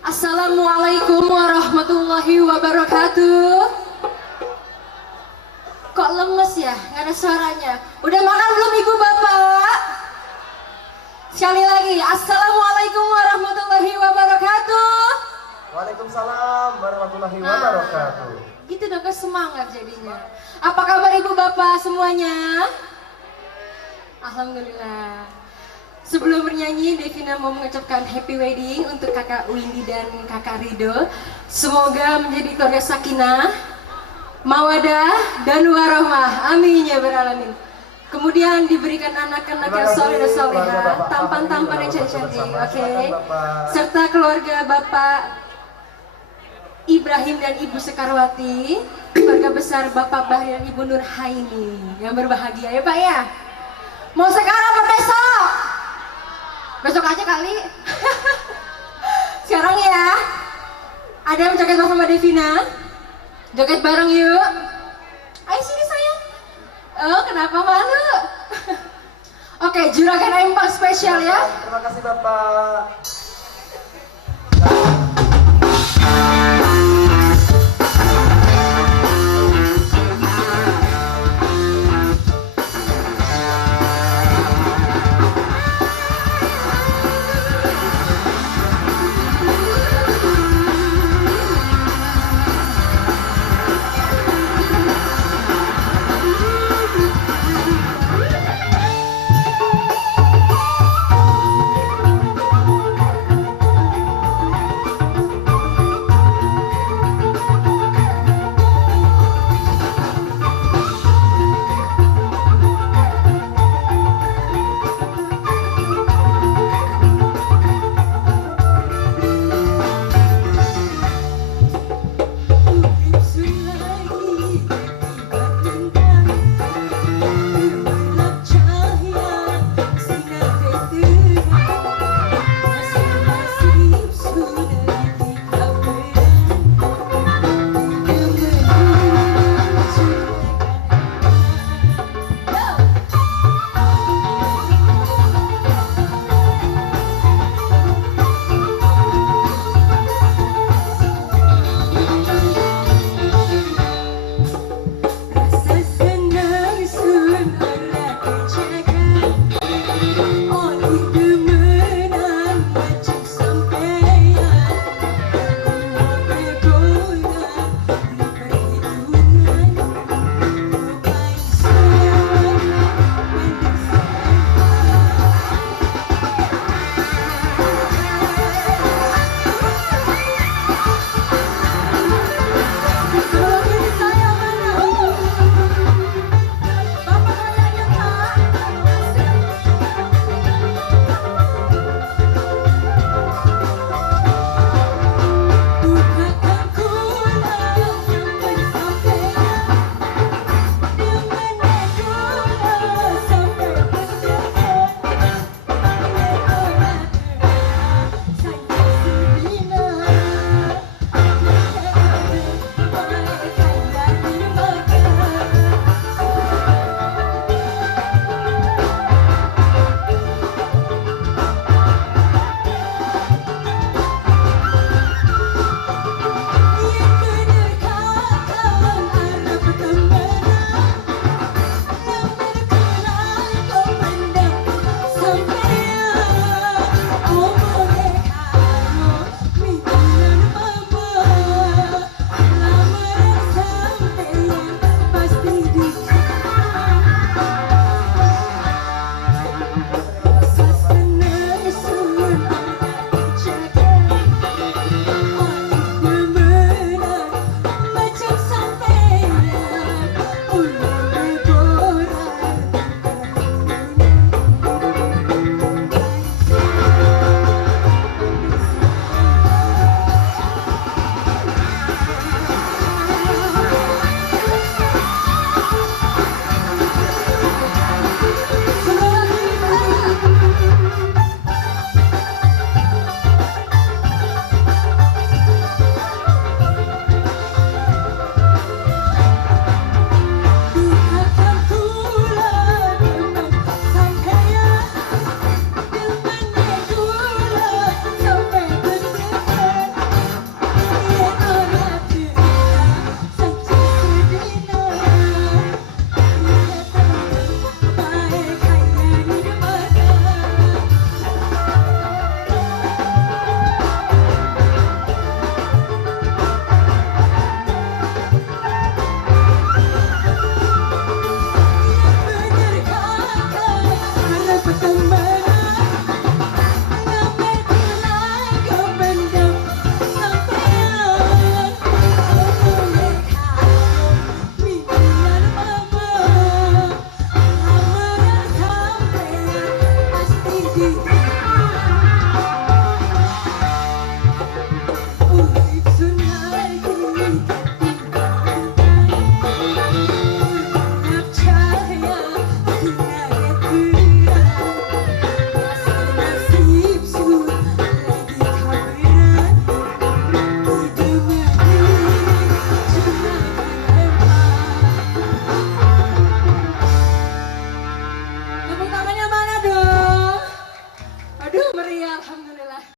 Assalamualaikum warahmatullahi wabarakatuh. Kok lemes ya? Nggak ada suaranya. Udah makan belum ibu bapak? Sekali lagi, Assalamualaikum warahmatullahi wabarakatuh. Waalaikumsalam warahmatullahi wabarakatuh. Gitu dong, semangat jadinya. Apa kabar ibu bapak semuanya? Alhamdulillah. Sebelum bernyanyi, Devina mau mengucapkan happy wedding untuk kakak Windy dan kakak Rido. Semoga menjadi keluarga sakinah, mawadah, dan warahmah. Amin ya beralamin. Kemudian diberikan anak-anak yang soleh dan soleha, tampan-tampan yang cantik-cantik, oke. Serta keluarga Bapak Ibrahim dan Ibu Sekarwati, keluarga besar Bapak Bahri dan Ibu Nur Haini yang berbahagia ya Pak ya. Mau sekarang apa besok? Besok aja kali. Sekarang ya. Ada yang joget sama Devina? Joget bareng yuk. Ayo sini sayang. Oh, kenapa malu? Oke, juragan empang spesial ya. Terima kasih Bapak.